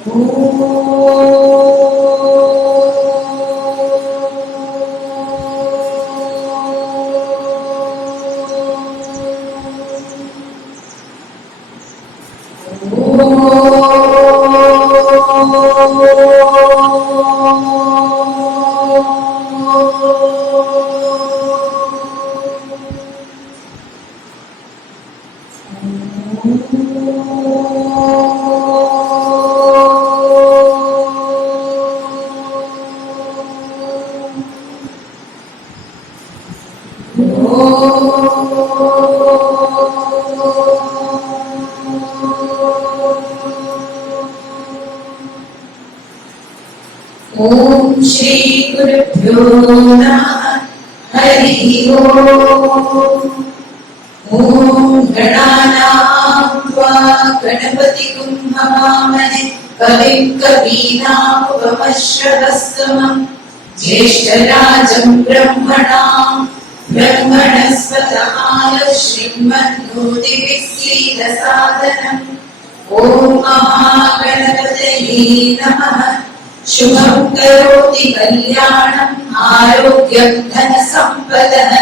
ओम श्री गुरुभ्यो नमः। हरि ओम। ओम गणानां त्वा गणपतिगुं हवामहे कविं कवीनामुपमश्रवस्तमं ज्येष्ठराजं ब्रह्मणां ब्रह्मणस्पतः श्रीमन्नोतिविश्रीदसादनम्। ओम महागणपतये नमः। शुभं करोति कल्याणं आरोग्यं धनसम्पदः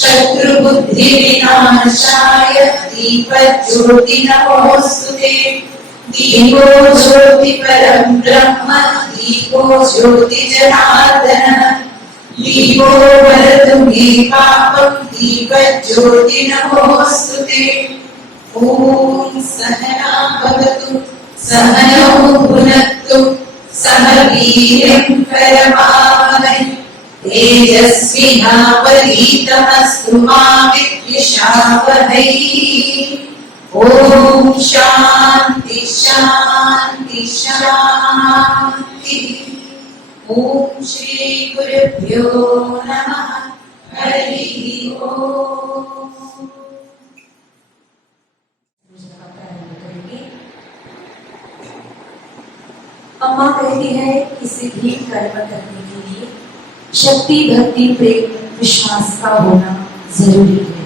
शत्रुबुद्धिविनाशाय दीपज्योति नमोऽस्तुते। दीपो ज्योति परं ब्रह्म दीपो ज्योति जनार्दनः दीपो भरतु मे पापं दीपज्योति नमोऽस्तुते। ॐ सहना भवतु सहनौ भुनक्तु सह वीर्यं करवावहै तेजस्विनावधीतमस्तु मा विद्विषावहै। ओम शांति शांति शांति। ओम श्री गुरुभ्यो नमः। हरि ओम। अम्मा कहती है किसी भी कर्म करने के लिए शक्ति भक्ति प्रेम विश्वास का होना जरूरी है।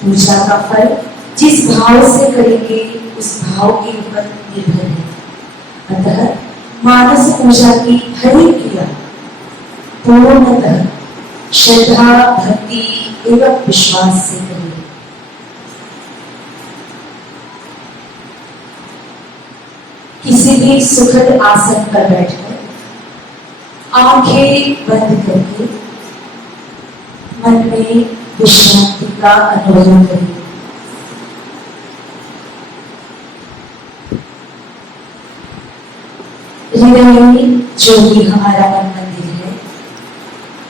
पूजा का फल जिस भाव से करेंगे उस भाव के ऊपर निर्भर है। अतः मानस पूजा की हर एक क्रिया पूर्णतः श्रद्धा भक्ति एवं विश्वास से करें। किसी भी सुखद आसन पर बैठकर आंखें बंद करके मन में विश्रांति का अनुभव करें। हृदय में जो भी हमारा मन मंदिर है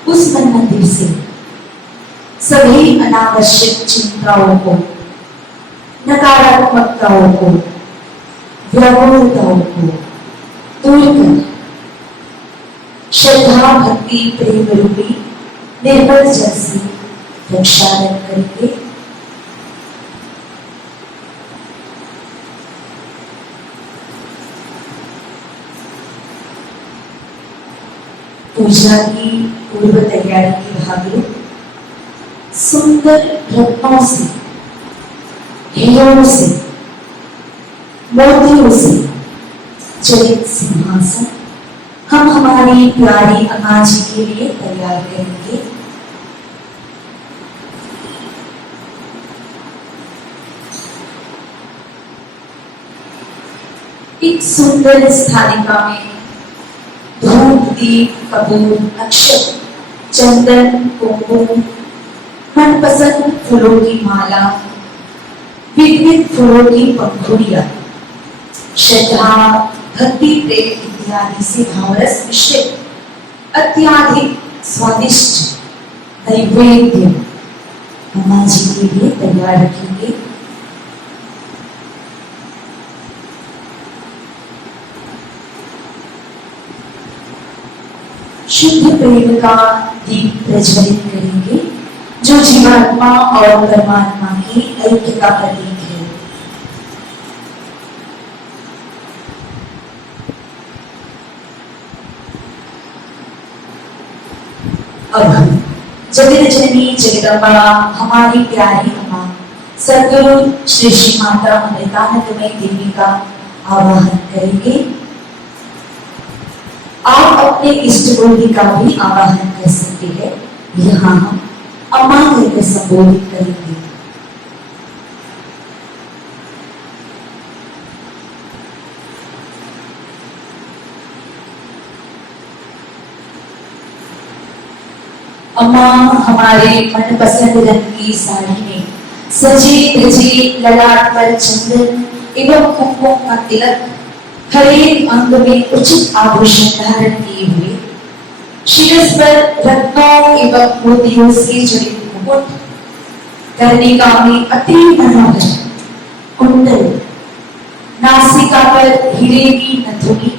उस मन मंदिर से सभी अनावश्यक चिंताओं को नकारात्मकताओं को व्याकुलताओं को दूर कर श्रद्धा भक्ति प्रेम रूपी निर्मल जल से प्रक्षालन करके पूजा की पूर्व तैयारी के भाग में सुंदर रत्नों से हीरों से मोतियों से चलित सिंहासन हम हमारी प्यारी अम्मा जी के लिए तैयार करेंगे। एक सुंदर स्थानिका में धूप दीप कपूर अक्षत चंदन कुमकुम मनपसंद फूलों की माला विविध फूलों की पंखुड़ियां श्रद्धा भक्ति प्रेम इत्यादि से भावरस मिश्रित अत्याधिक स्वादिष्ट नैवेद्य अम्मा जी के लिए तैयार रखेंगे। शुद्ध प्रेम का दीप प्रज्वलित करेंगे जो जीवात्मा और परमात्मा की ऐक्य का प्रतीक है। अब जगत जननी जगदम्बा हमारी प्यारी अम्मा सद्गुरु श्री श्री माता अमृतानंदमयी देवी का आवाहन करेंगे। आप अपने इष्ट देवी का भी आवाहन कर सकते हैं। यहाँ हम अम्मा करके संबोधित करेंगे। अम्मा हमारे मनपसंद रंग की साड़ी में सजे धजे ललाट पर चंदन एवं कुमकुम का तिलक, हर एक अंग में उचित आभूषण धारण किए हुए, शिरस पर रत्नों एवं मोतियों से जड़े मुकुट, कर्णिका में अति मनोहर कुंडल, नासिका पर हीरे की नथुनी,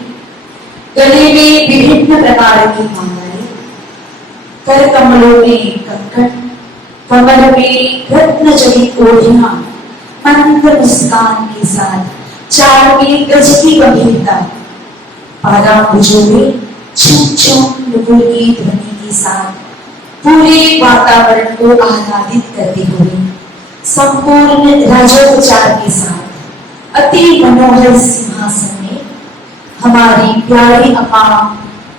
गले में विभिन्न प्रकार की मालाएं, कर कमलों में कंकण, कमर में रत्न जड़ित ओढ़ियां, मंद मुस्कान के साथ चार में गज की गंभीरता, पादांबुजों में छुम छुम नुपुर की ध्वनि के साथ पूरे वातावरण को आह्लादित करते हुए संपूर्ण राजोपचार के साथ अति मनोहर सिंहासन में हमारी प्यारी अम्मा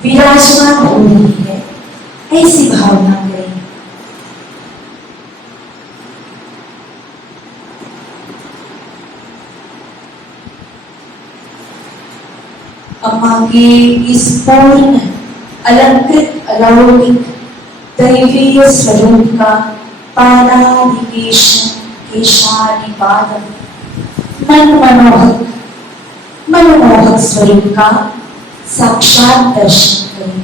विराजमान हो रही है, ऐसी भावना करें। अम्मा के इस पूर्ण अलंकृत अलौकिक दैवीय स्वरूप का पादाभिवेशन केशादिपादम मनमोहक स्वरूप का साक्षात दर्शन करें।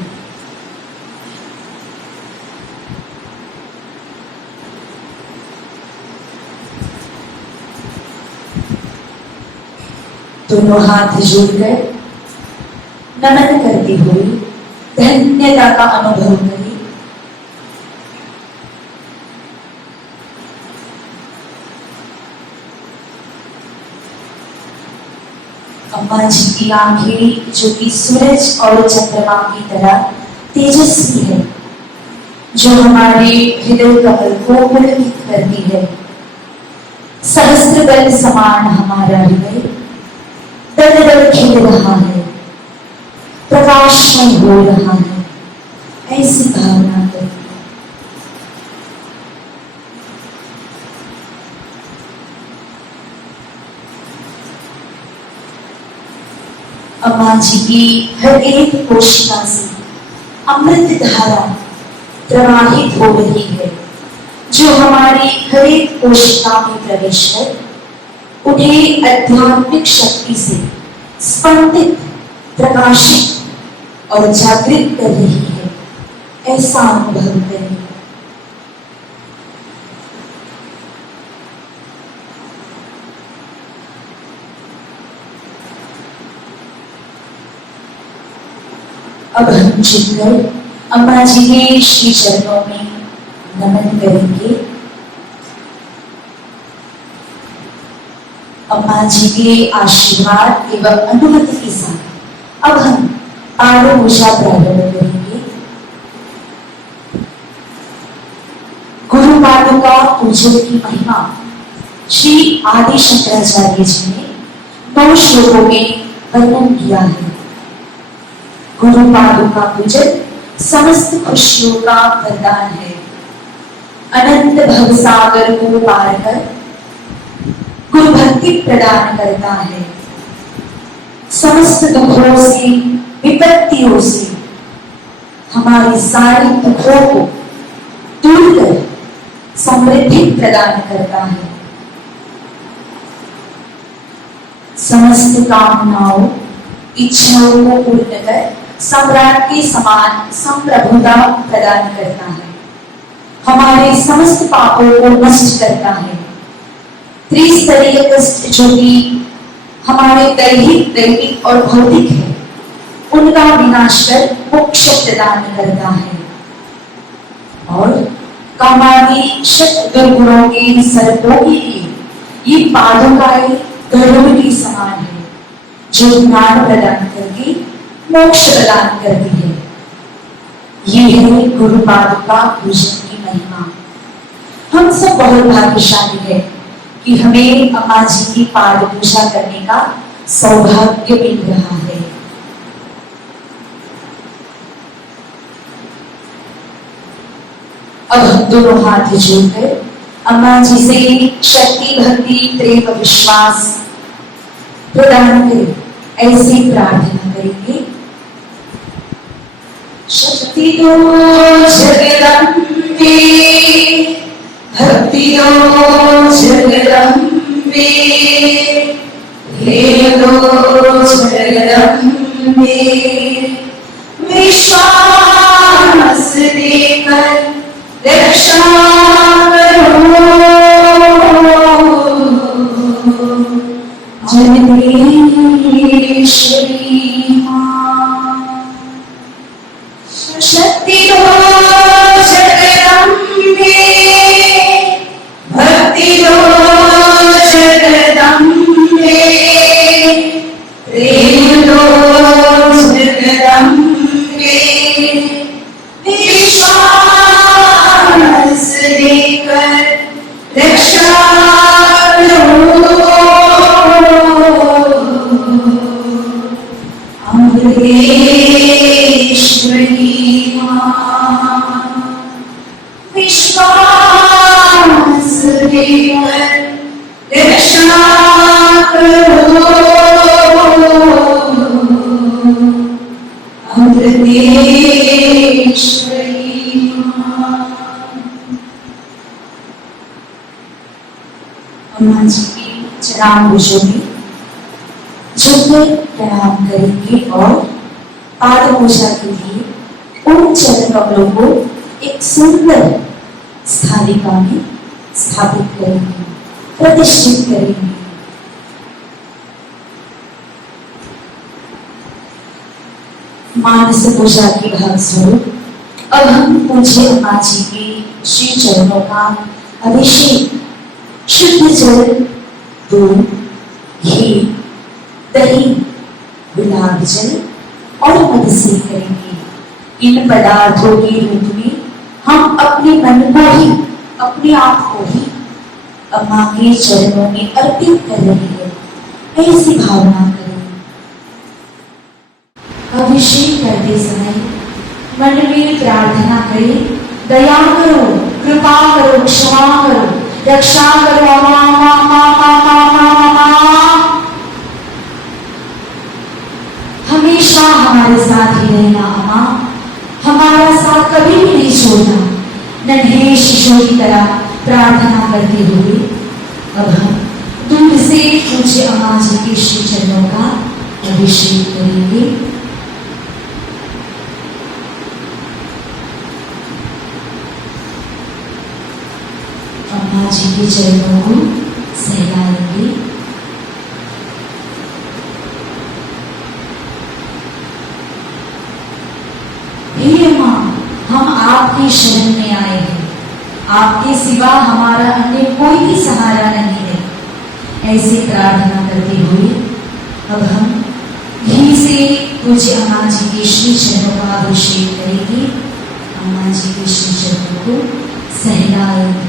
दोनों हाथ जोड़कर नमन करते हुए धन्यता का अनुभव करें। अम्मा जी की आंखें जो कि सूरज और चंद्रमा की तरह तेजस्वी है, जो हमारे हृदय कमल को पुलकित करती है। सहस्त्र दल समान हमारा हृदय दल दल खिल रहा है, प्रकाशमय हो रहा है, ऐसी भावना करें। अम्मा जी की हर एक कोशिका से अमृत धारा प्रवाहित हो रही है, जो हमारी हर एक कोशिका में प्रवेश कर उन्हें आध्यात्मिक शक्ति से स्पंदित, प्रकाशित और जागृत कर रही है, ऐसा अनुभव करें। अब हम झुककर अम्मा जी के श्री चरणों में नमन करेंगे। अम्मा जी के आशीर्वाद एवं अनुमति के साथ अब हम पादपूजा प्रारंभ करेंगे। गुरु पादुका पूजन की महिमा श्री आदि शंकराचार्य जी ने 9 श्लोकों में वर्णन किया है। गुरु पादुका पूजन समस्त खुशियों का वरदान है। अनंत भवसागर को पार कर गुरु भक्ति प्रदान करता है। समस्त दुखों से, विपत्तियों से हमारे सारे दुखों को दूर कर समृद्धि प्रदान करता है। समस्त कामनाओं, इच्छाओं को पूर्ण कर सम्राट के समान संप्रभुता प्रदान करता है। हमारे समस्त पापों को नष्ट करता है। त्रिस्तरीय कष्ट जो कि हमारे दैहिक, दैविक और भौतिक है, उनका विनाश कर मोक्ष प्रदान करता है। और कामादि शत दुर्गुणों के सर्पों के लिए ये पादुकाएं गरुड़ के समान है, जो ज्ञान प्रदान करके मोक्ष प्रदान करती है। ये है गुरु पादुका पूजन की महिमा। हम सब बहुत भाग्यशाली है कि हमें अम्मा जी की पाद पूजा करने का सौभाग्य मिल रहा है। अब हम दोनों हाथ जोड़कर अम्मा जी से शक्ति, भक्ति, प्रेम, विश्वास प्रदान करें, ऐसी प्रार्थना करेंगे। शक्ति दो जगदम्बे, भक्ति दो जगदम्बे, प्रेम दो जगदम्बे, विश्वास देकर रक्षा करो जगदीश्वरी मां। शक्ति दो जगदम्बे, भक्ति दो जगदम्बे, प्रेम दो जगदम्बे, विश्वास देकर रक्षा करो अमृतेश्वरी मां। विश्वास देकर रक्षा करो अमृतेश्वरी मां। अम्मा जी की चरण बुझो में झुककर प्रणाम करेंगे और पाद पूजा के लिए उन चरण कमलों को एक सुंदर स्थालिका में स्थापित करेंगे, प्रतिष्ठित करेंगे। मानस पूजा के भाग स्वरूप अब हम पूज्य अम्मा जी के श्री चरणों का अभिषेक शुद्ध जल, दूध, घी, दही, गुलाब जल और मध से करेंगे। इन पदार्थों के रूप में हम अपने मन को ही, अपने आप को ही अम्मा के चरणों में अर्पित कर रहे हैं, ऐसी भावना करें। अभिषेक करते समय मन में प्रार्थना करें, दया करो, कृपा करो, क्षमा करो, रक्षा करो अम्मा, हमेशा हमारे साथ ही रहना अम्मा, हमारा साथ कभी भी नहीं छोड़ना। नन्हे शिशु की तरह प्रार्थना करते हुए अब हम दूध से पूज्य अम्मा जी के श्री चरणों का अभिषेक करेंगे। अम्मा जी के चरणों को सहलाएंगे। हे अम्मा, हम आपकी शरण में आए हैं, आपके सिवा हमारा अन्य कोई भी सहारा नहीं है, ऐसी प्रार्थना करते हुए अब हम घी से पूज्य अम्मा जी के श्री चरणों का अभिषेक करेंगे। अम्मा जी के श्री चरणों को सहलाएंगे।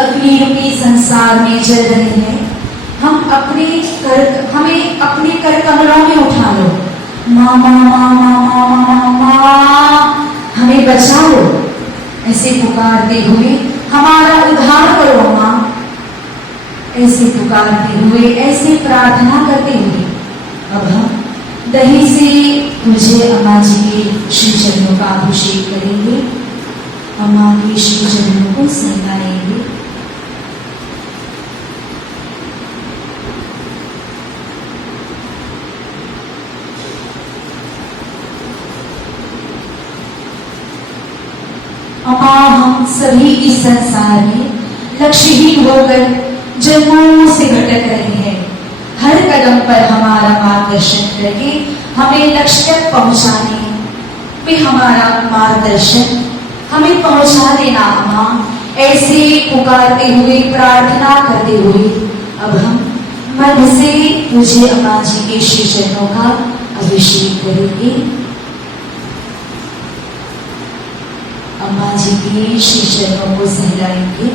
अग्नि रूपी संसार में चल रहे हैं, हमें अपने कर कमलों में उठा लो। माँ माँ माँ माँ माँ माँ माँ, हमें बचा लो, ऐसे पुकारते हुए हमारा उद्धार करो माँ, ऐसे पुकारते हुए, ऐसे प्रार्थना करते हुए अब हम दही से मुझे अम्मा जी के श्री चरणों का अभिषेक करेंगे। अम्मा के श्री चरणों को सहलाएंगे। अम्मा, हम सभी इस संसार में लक्ष्यहीन होकर जन्मों से भटक रहे हैं। हर कदम पर हमारा मार्गदर्शन करके हमें लक्ष्य तक पहुंचाने में हमारा मार्गदर्शन हमें पहुंचा देना अम्मा, ऐसे पुकारते हुए, प्रार्थना करते हुए अब हम मन से पूज्य अम्मा जी के श्री चरणों का अभिषेक करेंगे। अम्मा जी के श्री चरणों को सहलाएंगे।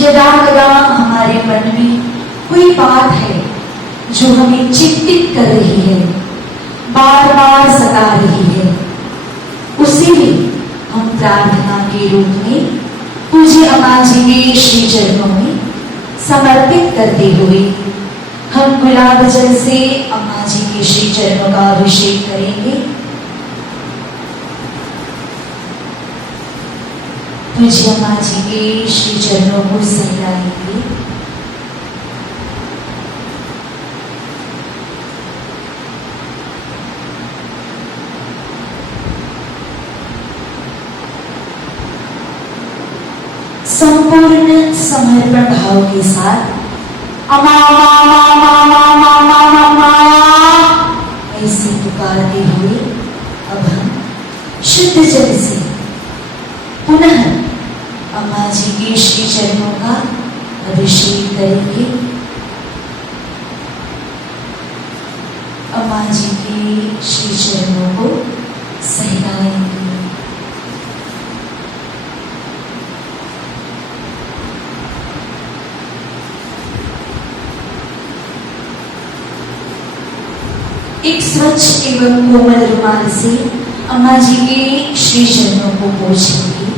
यदा कदा हमारे मन में कोई बात है जो हमें चिंतित कर रही है, बार बार सता रही है, उसे भी हम प्रार्थना के रूप में पूज्य अम्मा जी के श्री चरणों में समर्पित करते हुए हम गुलाब जल से अम्मा जी के श्री चरणों का अभिषेक करेंगे। पूज्य अम्मा जी के श्री चरणों को सहलाएंगे। संपूर्ण समर्पण भाव के साथ अम्मा ऐसे पुकारते हुए अब हम शुद्ध जल से पुनः अम्मा जी के श्री चरणों का अभिषेक करेंगे। अम्मा जी के श्री चरणों को सहलाएंगे। एक स्वच्छ एवं कोमल रुमाल से अम्मा जी के श्री चरणों को पोंछेंगे।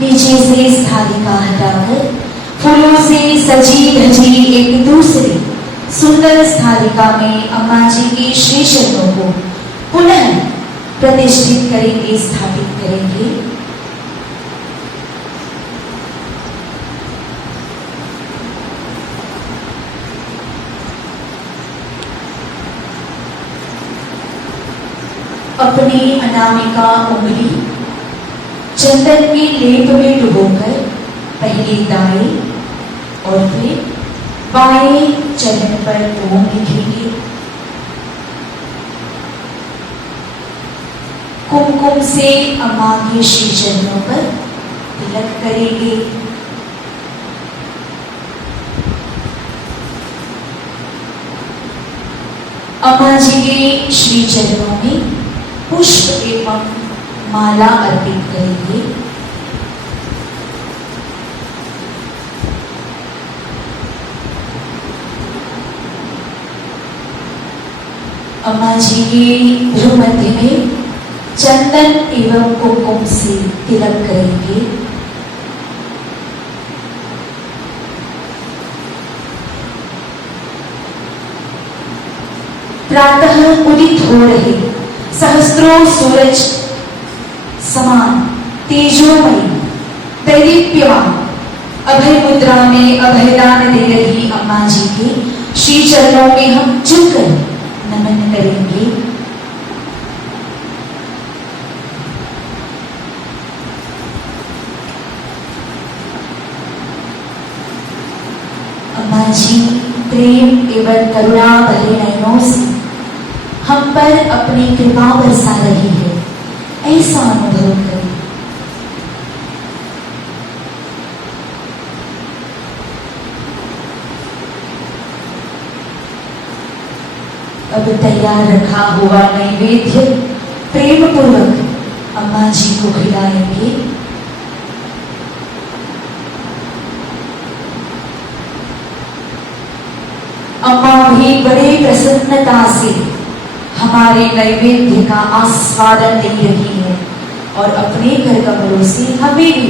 नीचे से स्थालिका हटाकर फूलों से सजी धजी एक दूसरी सुंदर स्थालिका में अम्मा जी के श्री चरणों को पुनः प्रतिष्ठित करेंगे, स्थापित करेंगे। अपनी अनामिका उंगली चंदन के लेप में डुबोकर पहले दाएं और फिर बाएं चरण पर ओम लिखेंगे। कुमकुम से अम्मा के श्री चरणों पर तिलक करेंगे। अम्मा जी के श्री चरणों में पुष्प एवं माला अर्पित करेंगे। अम्मा जी के भ्रूमध्य में चंदन एवं कुमकुम से तिलक करेंगे। प्रातः उदित हो रहे सहस्त्रों सूरज समान तेजोमयी दैदीप्यमान अभय मुद्रा में अभयदान दे रही अम्मा जी के श्री चरणों में हम झुककर नमन करेंगे। अम्मा जी प्रेम एवं करुणा भरे नयनों से हम पर अपनी कृपा बरसा रही है, ऐसा अनुभव करें। अब तैयार रखा हुआ नैवेद्य प्रेम पूर्वक अम्मा जी को खिलाएंगे। अम्मा भी बड़े प्रसन्नता से हमारे नैवेद्य का आस्वादन ले रही है और अपने कर कमलों से हमें भी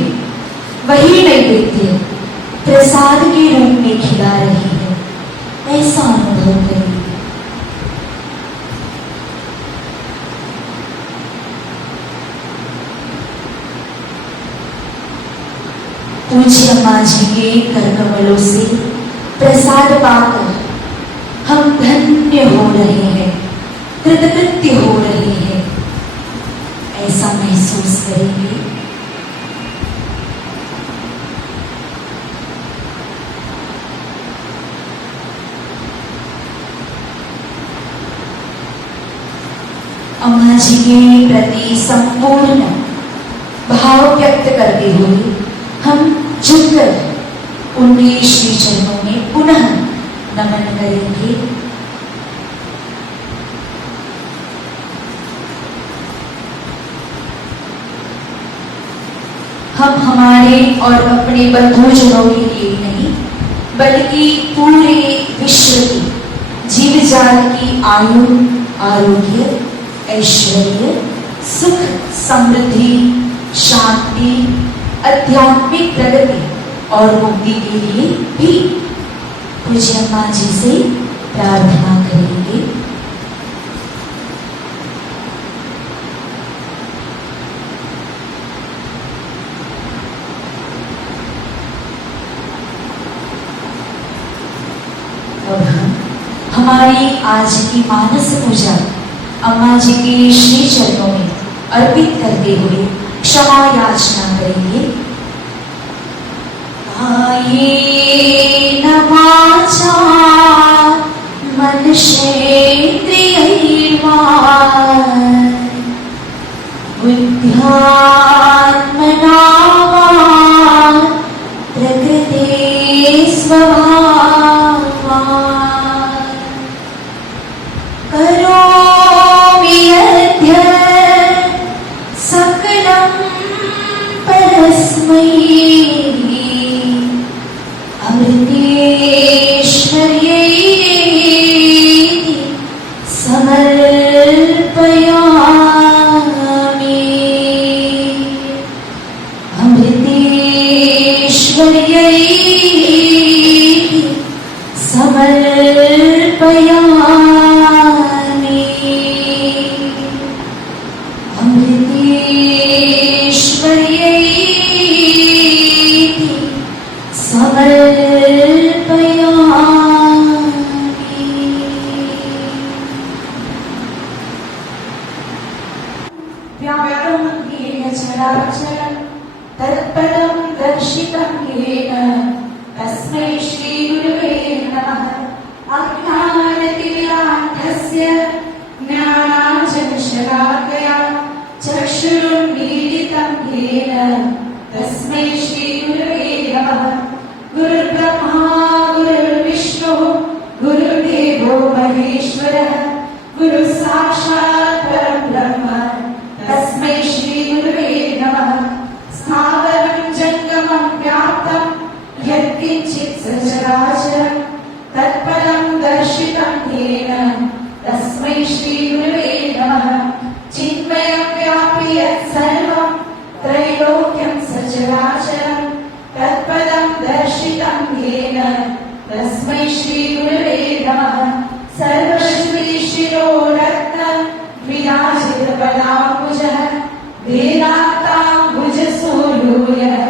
वही नैवेद्य प्रसाद के रूप में खिला रही है, ऐसा अनुभव करें। पूज्य अम्मा जी के कर कमलों से प्रसाद पाकर हम धन्य हो रहे हैं, कृतकृत्य हो रहे हैं, ऐसा महसूस करेंगे। अम्मा जी के प्रति संपूर्ण भाव व्यक्त करते हुए हम झुककर उनके श्री चरणों में पुनः नमन करेंगे। हम हमारे और अपने बंधुजनों के लिए नहीं बल्कि पूरे विश्व की जीव जाल की आयु, आरोग्य, ऐश्वर्य, सुख, समृद्धि, शांति, आध्यात्मिक प्रगति और मुक्ति के लिए भी पूज्य अम्मा जी से प्रार्थना करेंगे। अब हम हमारी आज की मानस पूजा अम्मा जी के श्री चरणों में अर्पित करते हुए क्षमा याचना करेंगे। कायेन वाचा मनसेन्द्रियैर्वा बुद्ध्यात्मना वा प्रकृते स्वभावात् करोमि यद्य सकलं परस्मै अमृतेश्वर्यै समर्पयामि। अमृतेश्वर्यै समर्पयामि। अमृतेश्वर्यै समर्पयामि। व्याप्तं येन चराचरं तत्पदं दर्शितं येन तस्मै श्रीगुरुवे नमः। अज्ञानतिमिरान्धस्य ज्ञानाञ्जनशलाकया चक्षुरुन्मीलितं येन तस्मै श्रीगुरुवे नमः। गुरुर्ब्रह्मा गुरुर्विष्णुः गुरुर्देवो महेश्वरः गुरुसाक्षात् परब्रह्म तस्मै श्रीगुरुवे नमः। स्थावरं जङ्गमं व्याप्तं यत्किञ्चित् सचराचरं तत्पदं दर्शितं येन तस्मै श्रीगुरुवे नमः। चिन्मयं व्यापि यत्सर्वं त्रैलोक्यं सचराचरं तत्पदं दर्शितं येन तस्मै श्रीगुरुवे नमः। सर्वश्रीशिरो रत्न विराजितपदाम्बुजः वेदान्ताम्बुजसोऽयूयः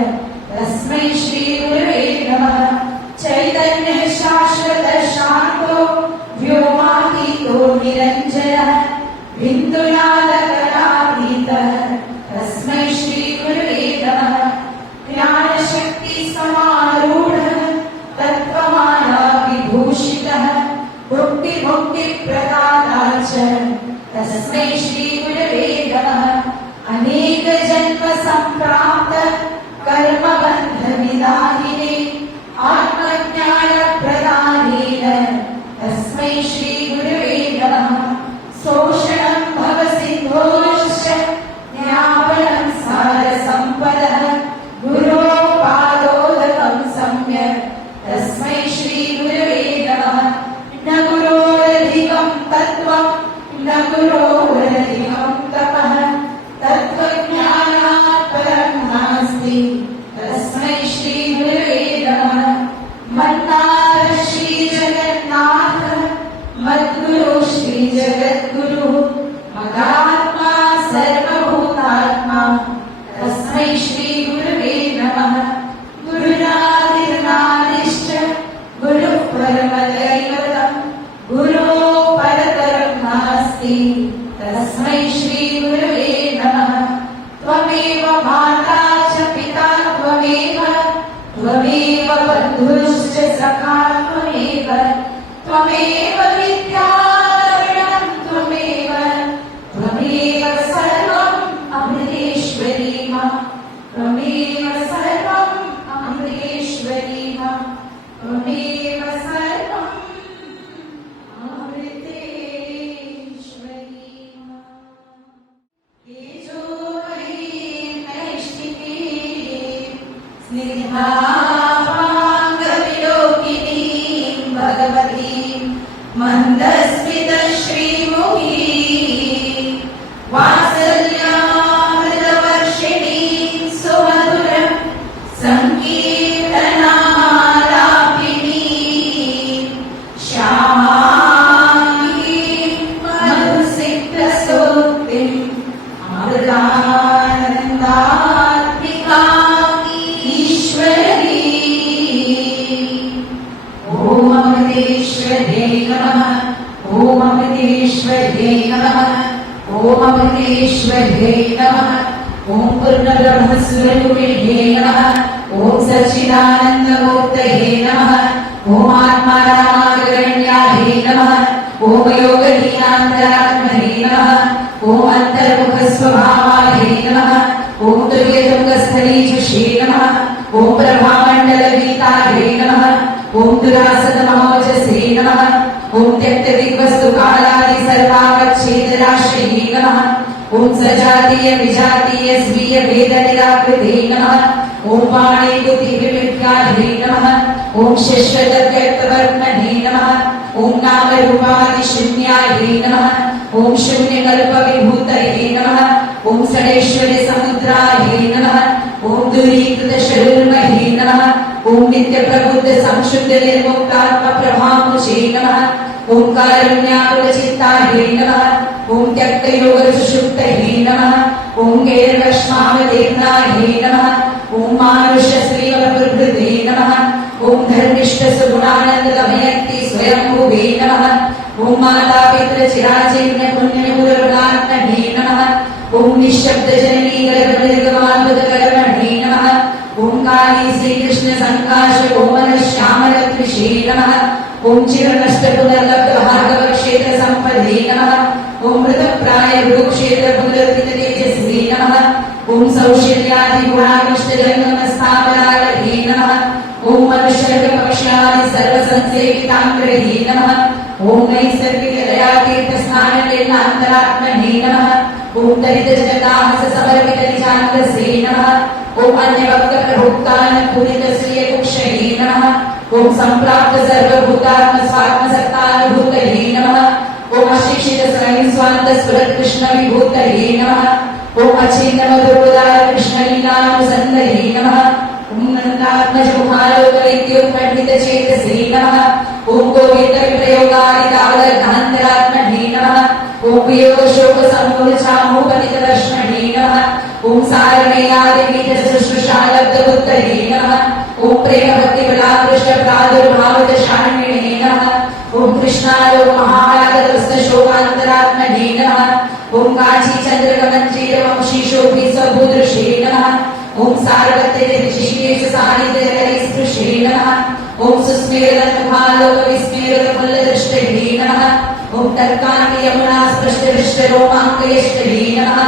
तस्मै श्रीगुरुवे नमः। चैतन्यः शाश्वत शान्तो व्योमातीतो निरञ्जनः बिन्दुनादकलातीतः तस्मै श्रीगुरुवे नमः। ज्ञानशक्तिसमारूढः तत्त्वमालाविभूषितः भुक्तिमुक्तिप्रदाता च तस्मै श्रीगुरुवे नमः। अनेकजन्मसम्प्राप्त कर्मबन्धविदाहिने आत्मज्ञानप्रदानेन तस्मै श्रीगुरुवे नमः। शोषणं भवसिन्धोश्च ज्ञापनं सारसम्पदः गुरोपादोदकं सम्यक् तस्मै श्रीगुरुवे नमः। न गुरोरधिकं तत्त्वं न गुरोरधिकं तपः तत्त्वज्ञानात् परं नास्ति तस्मै श्रीगुरुवे नमः। मन्नाथ श्रीजगन्नाथ मद्गुरु श्रीजगद्गुरुः मदात्मा सर्वभूतात्मा तस्मै श्रीगुरुवे नमः। गुरुरादिर्नादिश्च गुरुः परमदैवतं गुरो परतरं नास्ति तस्मै श्रीगुरुवे नमः। त्वमेव माता च पिता त्वमेव बन्धुश्च सखा त्वमेव त्वमेव विद्याधरणं त्वमेव प्रस्मित श्रीमुखी वात्सल्यामृतवर्षिणी सुमधुरं संकीर्तनालापिनी श्यामाङ्गी मधुसिक्तसूक्तिम् अमृतानन्दात्मिका ईश्वरी। ॐ अमृतेश्वर्यै नमः। ॐ अमृतेश्वर्यै नमः। ॐ अमृतेश्वर्यै नमः। ॐ पूर्णब्रह्मस्वरूपिण्यै नमः। ॐ सच्चिदानन्दमूर्तये नमः। ॐ आत्मारामाग्रगण्यायै नमः। ॐ योगहीनान्तरात्मने नमः। ॐ अन्तर्मुखस्वभावायै नमः। ॐ तुर्यतुङ्गस्थलीजुषे नमः। ॐ प्रभामण्डलगीतायै नमः। ॐ दुरासदमहोजसे नमः। ॐ त्यक्तदिग्वस्तुकालादि सर्वावच्छेदराश्रये नमः। ॐ सजातीय विजातीय स्वीय भेदनिराकृते नमः। ॐ पाणिबुद्धिविमित्यायै नमः। ॐ शिष्यदव्यक्तवर्त्मने नमः। ॐ नामरूपादिशून्यायै नमः। ॐ शून्यकल्पविभूतये नमः। ॐ षडेश्वरि समुद्रायै नमः। ॐ दूरीकृतशरुर्महे नमः। ॐ नित्यप्रबुद्ध संशुद्ध निर्मुक्तात्मप्रभामुचे नमः। ॐ कारुण्याकुलचित्तायै नमः। ॐ त्यक्तयोगसुषुप्तये नमः। ॐ गैर्वक्ष्मावतीर्णायै नमः। ॐ मानुष्यश्रीवपुर्भृते नमः। ॐ धर्मिष्ठसुगुणानन्ददमयन्ति स्वयंभुवे नमः। ॐ मातापितृचिराचीर्णपुण्यपूर्वनात्मने नमः। ॐ निःशब्दजननीगर्भनिर्गमाद्भुतकर्मणे नमः। ॐ काली श्रीकृष्णसङ्काशकोमलश्यामलत्रिषे नमः। ॐ चिरनष्टपुनर्लब्धभार्गवक्षेत्रसम्पदे नमः। ॐ मृतप्रायभूक्षेत्रपुनर्विततेजस्वे नमः। ॐ सौशील्यादिगुणाविष्टजन्मस्थापनालये नमः। ॐ मनुष्यर्गपक्ष्यादि सर्वसंसेविताङ्ग्रहे नमः। ॐ नैसर्गिकदयातीर्थस्नाननिर्णान्तरात्मने नमः। ॐ दरिद्रजनतामससमर्पितनिजाङ्गसे नमः। ॐ अन्यभक्तप्रभुक्तानपूरितश्रियकुक्षये नमः। ॐ सम्प्राप्त सर्वभूतात्मस्वात्मसत्तानुभूतये नमः। ॐ अशिक्षित स्वयंस्वान्तस्फुरत्कृष्णविभूतये नमः। ॐ अचिन्नमधुरोदार कृष्णलीलानुसन्दये नमः। ॐ नन्दात्मजमुखालोकनित्योत्पण्डितचेतसे नमः। ॐ गोविन्दविप्रयोगादितावदर्गान्तरात्मने नमः। ॐ वियोगशोकसम्मूलचामोपनितदर्शने नमः। ॐ सारमेयादिपीठसुश्रुषालब्धबुद्धये नमः। ॐ प्रेमभक्तिबलाकृष्टप्रादुर्भावदशान्विने नमः। ॐ कृष्णालोकमहारागदस्तशोकान्तरात्मने नमः। ॐ काञ्चीचन्द्रकमञ्जीरवंशीशोभिसभूदृशे नमः। ॐ सारवत्यऋषिकेशसारितहरिस्पृशे नमः। ॐ सुस्मेरतमुखालोकविस्मेरतमुल्लदृष्टये नमः। ॐ तर्कान्तियमुनास्पृष्टहृष्टरोमाङ्गयष्टये नमः।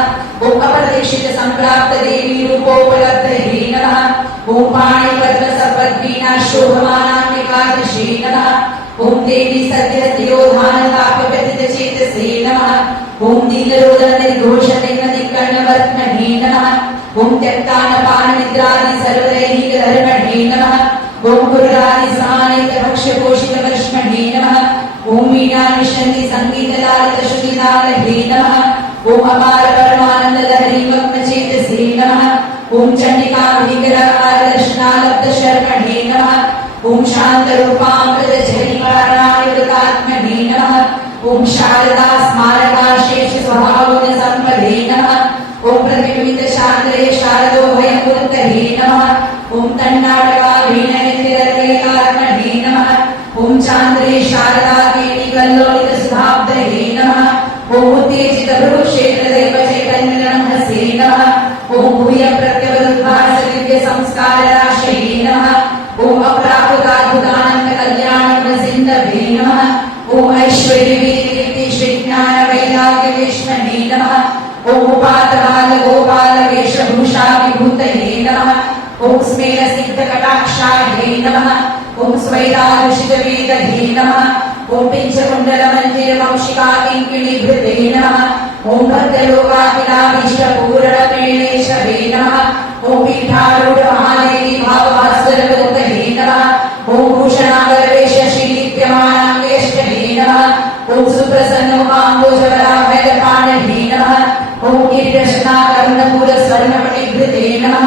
ॐ अप्रतीक्षितसम्प्राप्तदेवीरूपोपलब्धये नमः। ॐ पाणिपद्मसर्वद्वीनाशोभमानान्विकादृशे नमः। ॐ देवी सत्यस्तिरोधानतापव्यथितचेतसे नमः। ॐ दीनरोदननिर्घोषनिर्गतिकर्णवर्त्मने नमः। ॐ त्यक्तानपाननिद्रादि सर्वदैहिकधर्मणे नमः। ॐ पुरादिसमानितभक्ष्यपोषितवर्ष्मणे नमः। ॐ वीणानिषन्ति सङ्गीतलालितश्रुतिनालहे नमः। ॐ अपारपरमानन्दलहरीमग्नचेतसे नमः। ॐ चण्डिकाभीकराकारदर्शनालब्धशर्मणे नमः। ॐ शान्तरूपामृतझरीपारायणकृतात्मने नमः। ॐ शारदा स्मारका शेषस्वभावगुणसम्पदे नमः। ॐ प्रतिबिम्बितशास्त्रे शारदोभयमूर्तये नमः। ॐ तन्नाटकाभीननित्यरकैकात्मने नमः। ॐ चान्द्रे शारदा केलिकल्लोलितसुधाब्धये नमः। ॐ उत्तेजितभ्रूक्षेत्रदैवचैतन्यनमहसे नमः। ॐ भूयप्रत्यवरुद्भासदिव्यसंस्कारराशये नमः। ॐ अप्राकृताद्भुतानन्दकल्याणगुणसिन्धवे नमः। ॐ ऐश्वर्यवीर्यकीर्तिश्रीज्ञानवैराग्यविष्मणे नमः। ॐ उपातबालगोपालवेशभूषाविभूतये नमः। ॐ स्मेरसिद्धकटाक्षायै नमः। ॐ स्वैरानुषितवेदये नमः। ॐ पिञ्चकुण्डलमञ्जीरवंशिकाकिङ्किणीभृते नमः। ॐ भद्रलोकाखिलाभीष्टपूरणमेणेशवे नमः। ॐ पीठारूढमहादेवी भावभास्वरवृतये नमः। ॐ भूषणागरवेशश्रीदीप्यमानाङ्गेष्टये नमः। ओम सुप्रसन्न मुखाम्बोजवराभयपाणिभे नमः। ओम किरीटशनाकर्णपूरस्वर्णपटिभृते नमः।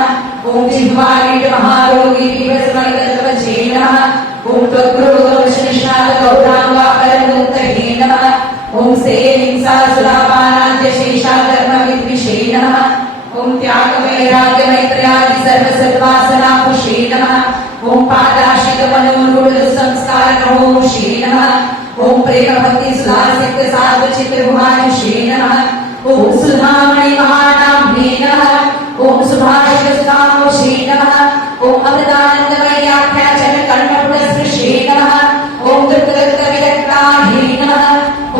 ओम जिह्वारीटमहारोगीपीठस्मैतत्वजे नमः। ओम त्वग्गुरुगौरशनिष्णातगौराङ्गापरमूर्तये नमः। ओम सेहिंसासुरापानाद्यशेषाधर्मविद्विषे नमः। ओम त्यागवैराग्यमैत्र्यादि सर्वसद्वासनापुषे नमः। ओम पादाशितमनोरूढसंस्कारकरोषे नमः। ओम प्रेमभक्तिसुधासिक्तसाध्वचित्रगुहायुषे नमः। ओम सुधामणि महानाम्ने नमः। ओम सुभाषितसुधामोषे नमः। ओम अमृतानन्दमय्याख्याचनकर्णपुटस्पृशे नमः। ओम दृक्तदत्तविदग्धाहे नमः।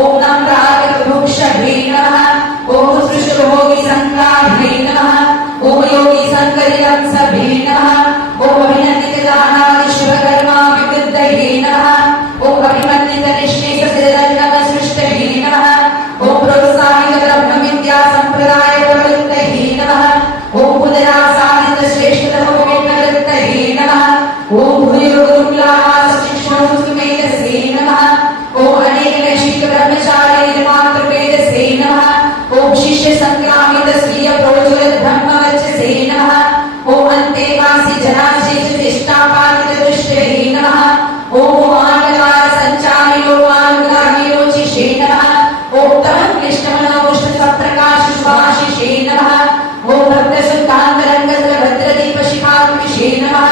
ओम नम्रागभुक्षभे नमः। ओम सृष्टभोगिसङ्गाभे नमः। ओम योगिसङ्करिहंसभे नमः। ओम अभिनन्दितदानादिशुभकर्माभिवृद्धये नमः। ओम अभिमन्दितनिश्चेषसिद्धदण्डमसृष्टये नमः। ओम प्रोत्साहितब्रह्मविद्यासम्प्रदायप्रवृत्तये नमः। ओम पुनरासादितश्रेष्ठतमोविघ्नदत्तये नमः। ओम भूयोगुरुकुलावासशिक्षणोऽस्तुमेधसे नमः। ओम अनेकनैष्ठिकब्रह्मचारिणिर्मातृवेदसे नमः। ओम शिष्यसङ्क्रामितस्वीयप्रोज्वलब्रह्मवर्चसे नमः। ओम अन्तेवासि जनाशेषतिष्ठापातितदृष्टये नमः। ओम मानवारसञ्चारिणोमानुगामिरोचिषे नमः। ओम तमक्लिष्टमनोष्टसप्रकाशसुभाषिषे नमः। ओम भक्तसुखान्तरङ्गभद्रदीपशिखाद्विषे नमः।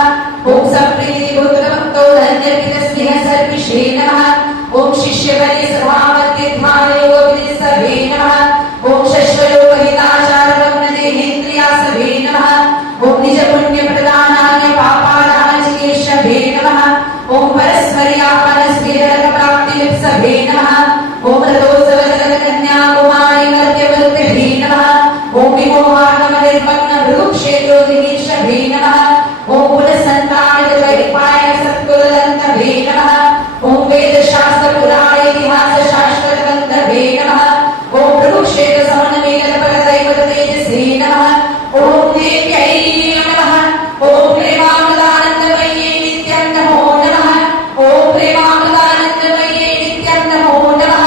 ओम सप्रीतिभूतभक्तो धन्यर्पितस्नेहसर्पिषे नमः। ओम शिष्यवरे स्वभावत्यध्वानयोगविदिसवे नमः। ओम शश्वयोगहिताचारवग्नदेहेन्द्रियासवे नमः। ओम निजपुण्यप्रदानाय पापादानचिकीर्षभे नमः। ओम परस्मर्यापनस्फीरकप्राप्तिलिप्सभे नमः। ओम रथोत्सवजलकन्याकुमारीमर्त्यवृत्तभे नमः। ओम विमोहागमनिर्मग्नभृगुक्षेत्रोदिगीर्षभे नमः। ओम पुनस्सन्तानितद्वैपायनसत्कुलदन्तभे नमः। ओम वेदशास्त्रपुराणेतिहासशास्त्रगन्धभे नमः। ओम भृगुक्षेत्रसमन्वेदपरदैवतेजसे नमः। ओम देव्यै नमः। ओम प्रेमामृतानन्दमय्ये नित्यं नमो नमः। ओम प्रेमामृतानन्दमय्ये नित्यं नमो नमः।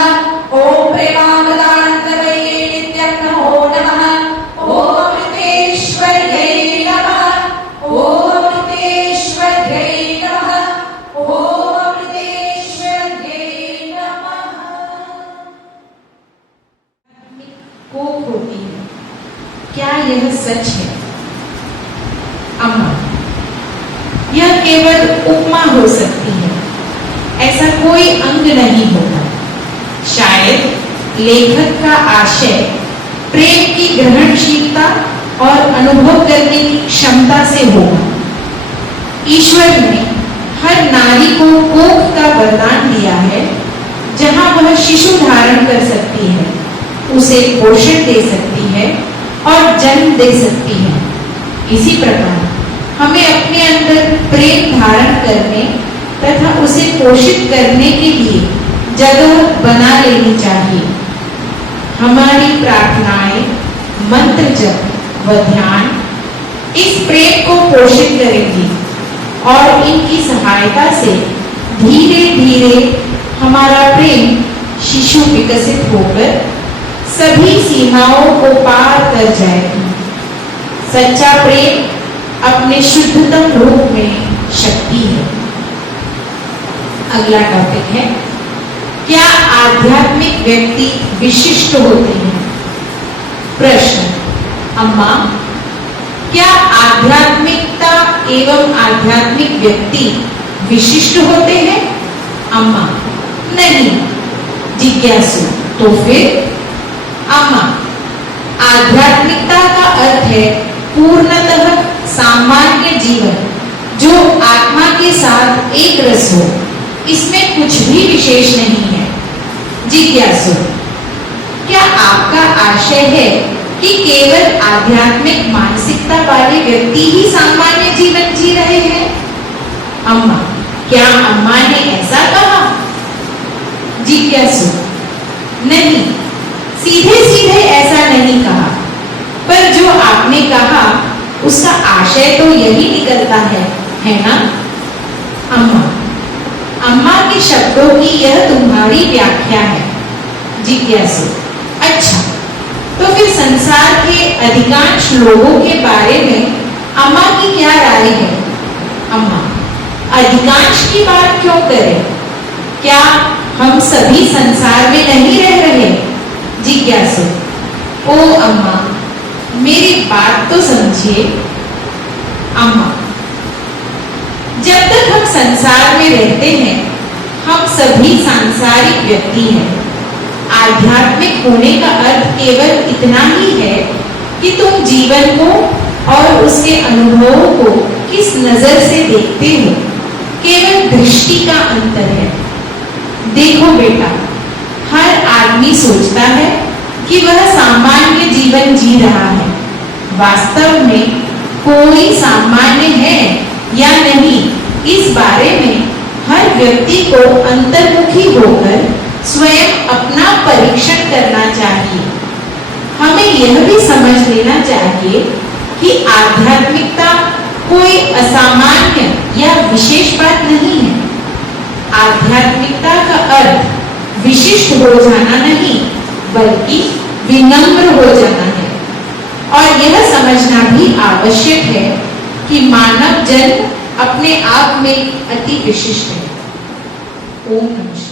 ओम प्रेमामृतानन्दमय्ये नित्यं नमो नमः। ओम अमृतेश्वर्यै नमः। ओम अमृतेश्वर्यै नमः। ओम अमृतेश्वर्यै नमः। कोक होती है, क्या यह सच है? अम्मा, यह केवल उपमा हो सकती है, ऐसा कोई अंग नहीं होता। शायद लेखक का आशय प्रेम की ग्रहणशीलता और अनुभव करने की क्षमता से होगा। ईश्वर ने हर नारी को कोख का वरदान दिया है, जहां वह शिशु धारण कर सकती है, उसे पोषण दे सकती है और जन्म दे सकती है। इसी प्रकार हमें अपने अंदर प्रेम धारण करने तथा उसे पोषित करने के लिए जगह बना लेनी चाहिए। हमारी प्रार्थनाएं, मंत्र जप व ध्यान इस प्रेम को पोषित करेंगी और इनकी सहायता से धीरे धीरे हमारा प्रेम शिशु विकसित होकर सभी सीमाओं को पार कर जाएगा। सच्चा प्रेम अपने शुद्धतम रूप में शक्ति है। अगला टॉपिक है, क्या आध्यात्मिक व्यक्ति विशिष्ट होते हैं? प्रश्न, अम्मा, क्या आध्यात्मिकता एवं आध्यात्मिक व्यक्ति विशिष्ट होते हैं? अम्मा, नहीं। जिज्ञासु, तो फिर? अम्मा, आध्यात्मिकता का अर्थ है पूर्णतः सामान्य जीवन जो आत्मा के साथ एक रस हो, इसमें कुछ भी विशेष नहीं है। जिज्ञासु, क्या आपका आशय है कि केवल आध्यात्मिक मानसिकता वाले व्यक्ति ही सामान्य जीवन जी रहे हैं? अम्मा, क्या अम्मा ने ऐसा कहा? जिज्ञासु, नहीं, सीधे सीधे ऐसा नहीं कहा, पर जो आपने कहा उसका आशय तो यही निकलता है ना? अम्मा, अम्मा के शब्दों की यह तुम्हारी व्याख्या है, जिज्ञासु, अच्छा, तो फिर संसार के अधिकांश लोगों के बारे में अम्मा की क्या राय है? अम्मा, अधिकांश की बात क्यों करें? क्या हम सभी संसार में नहीं रह रहे? जिज्ञासु, ओ अम्मा, मेरी बात तो समझिए। अम्मा, जब तक हम संसार में रहते हैं, हम सभी सांसारिक व्यक्ति हैं। आध्यात्मिक होने का अर्थ केवल इतना ही है कि तुम जीवन को और उसके अनुभवों को किस नजर से देखते हो, केवल दृष्टि का अंतर है। देखो बेटा, हर आदमी सोचता है कि वह सामान्य जीवन जी रहा है। वास्तव में कोई सामान्य है या नहीं, इस बारे में हर व्यक्ति को अंतर्मुखी होकर स्वयं अपना परीक्षण करना चाहिए। हमें यह भी समझ लेना चाहिए कि आध्यात्मिकता कोई असामान्य या विशेष बात नहीं है। आध्यात्मिकता का अर्थ विशिष्ट हो जाना नहीं, बल्कि विनम्र हो जाना है। और यह समझना भी आवश्यक है कि मानव जन्म अपने आप में अति विशिष्ट है। ओम नमः शिवाय।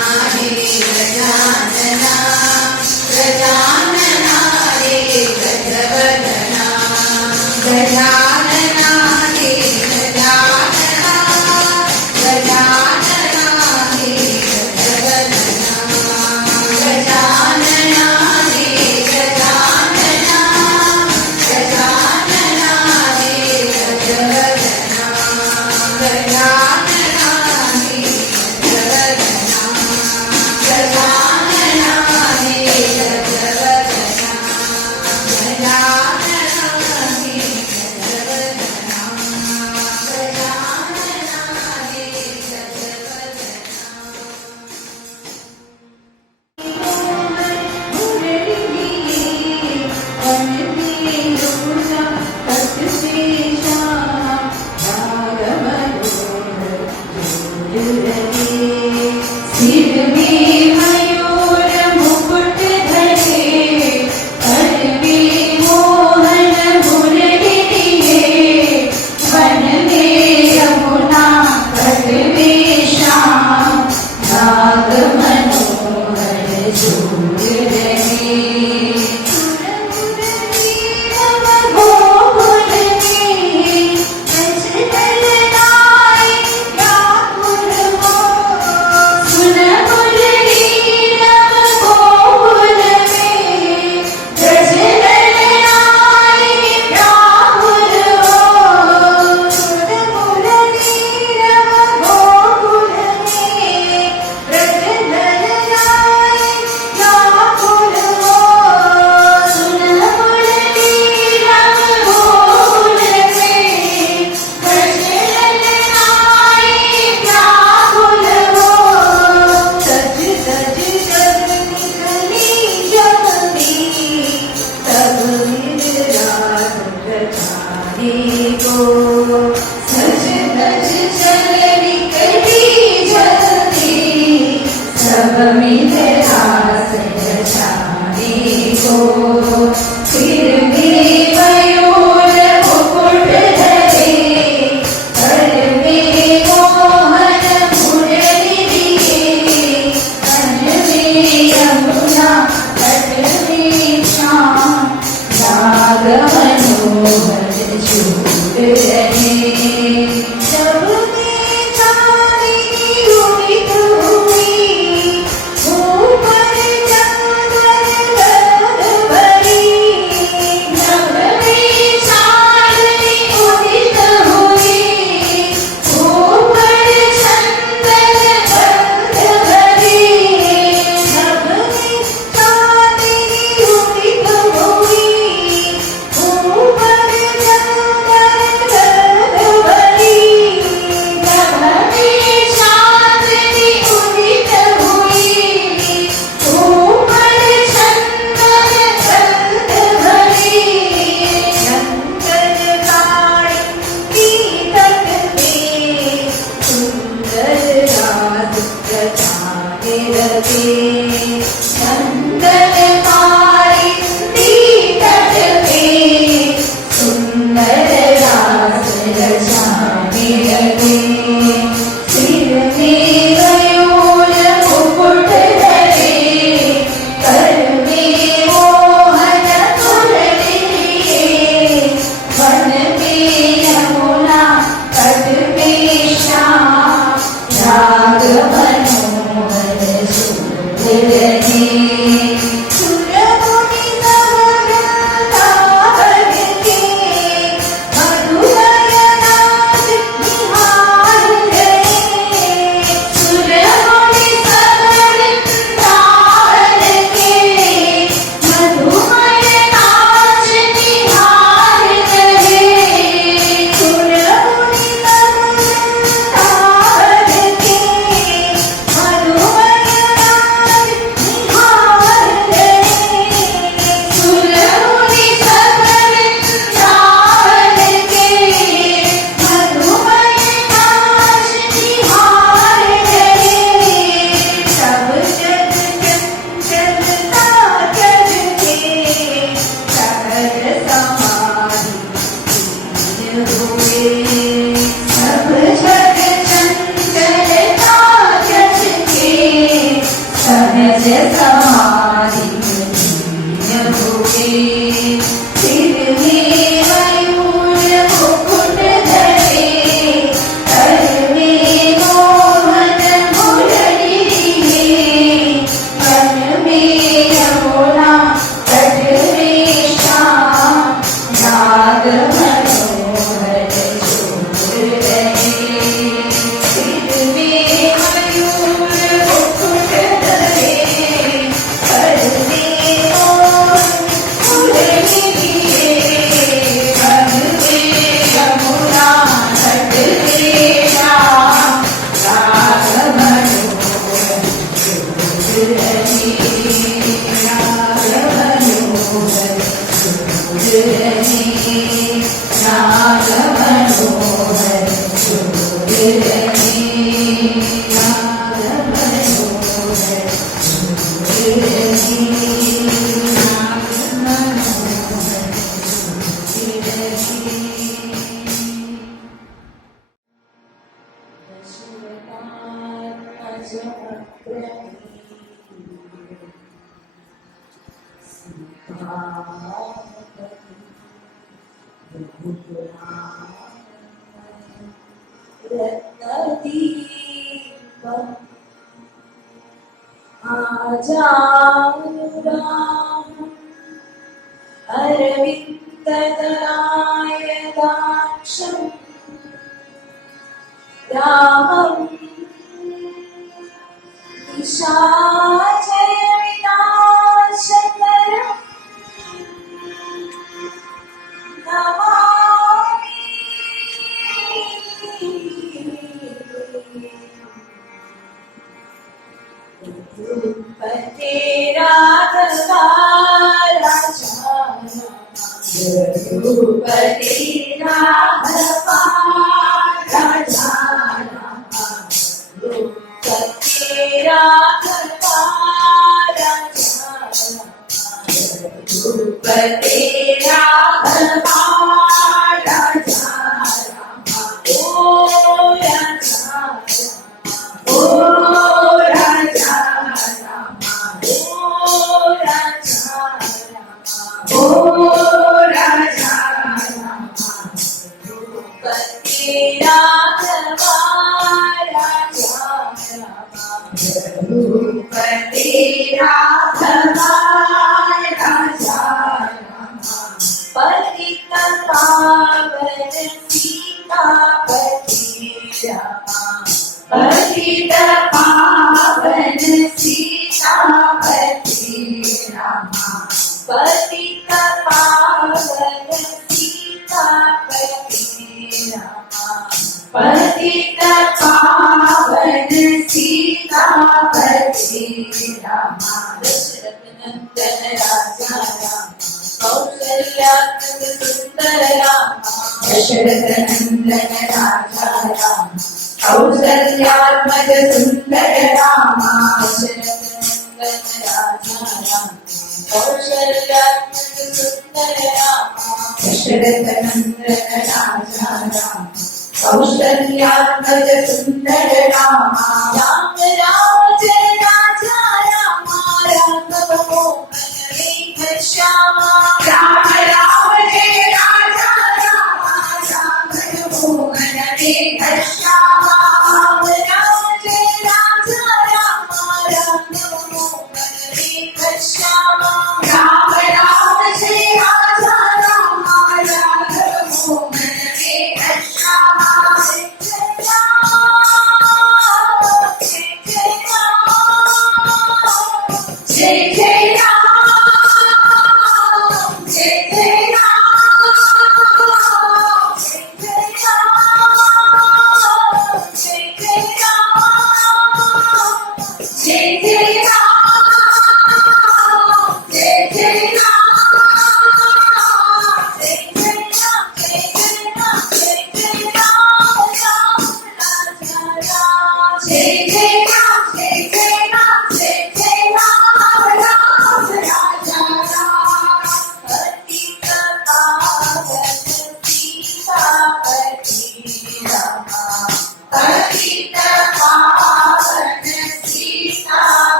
हे गजानना गजानना हे गजवदना गजानना हे गजानना गजानना हे गजवदना गजानना हे गजानना गजानना हे गजवदना गजानना हे गजवदना गजानना हे गजवदना गजानना हे सिर में मयूर मुकुट धरे कर में मोहन मुरलिए वन में यमुना तट में श्याम नाग मनोहर झूल रहे सच धज चल निकली जल्दी सब मिल रास रचाने को सिर में मयूर मुकुट धरे कर में मोहन मुरलिए वन में यमुना तट में श्याम नाग मनोहर झूल रहे जब में चांदनी उदित हुई ऊपर चंदन गगन भरी जब में चांदनी उदित हुई ऊपर चंदन गगन भरी जब में चांदनी उदित हुई ऊपर नाग मनोहर झूल रहे समाधि हुए सिर में मयूर मुकुट धरे कर में मोहन मुरली मन में यमुना तट में श्याम नाग मनोहर जोर रहे सिर में मयूर मुकुट धरे कर में मोहन मुरली मन में यमुना तट में श्याम नाग मनोहर जोर रहे नाग मनोहर जोर रहे नाग मनोहर जोर रहे नाग मनोहर जोर रहे नाग मनोहर जोर रहे अरविन्ददलायदाक्षम् रामम् निशाचर विनाशकरम् रघुपते राघवा राजा रघुपते राघवा राजा रघुपते राघवा राजा रघुपते राघवा राजा ओ राजा ओ राजा ओ राजा रघुपते राघवा राजा रघुपते राघवा राजा पतित पावन सीतापति रामा पतित पावन सीतापति रामा पतित पावन सीतापति रामा पतित पावन सीतापति रामा दशरथ नंदन राजा राम कौसल्यात्मक सुंदर रामा दशरथ नंदन राजा राम कौसल्यात्मक सुंदर रामा दशरथ नंदन राजा राम कौसल्यात्मक सुंदर रामा दशरथ नंदन राजा राम कौसल्यात्मक सुंदर रामा राम राज राजा रामा राघव मोहन मेघ श्यामा राम राज राजा रामा राघव मोहन मेघ श्यामा राम राज राजा रामा राघव मोहन मेघ श्यामा राम राज राजा रामा राघव मोहन मेघ श्यामा जय जय राम जय जय राम जय जय राम जय जय राम जय जय राम जय जय राम जय जय राम जय जय राम जय जय राम राम राजा राम जय जय राम जय जय राम जय जय राम राम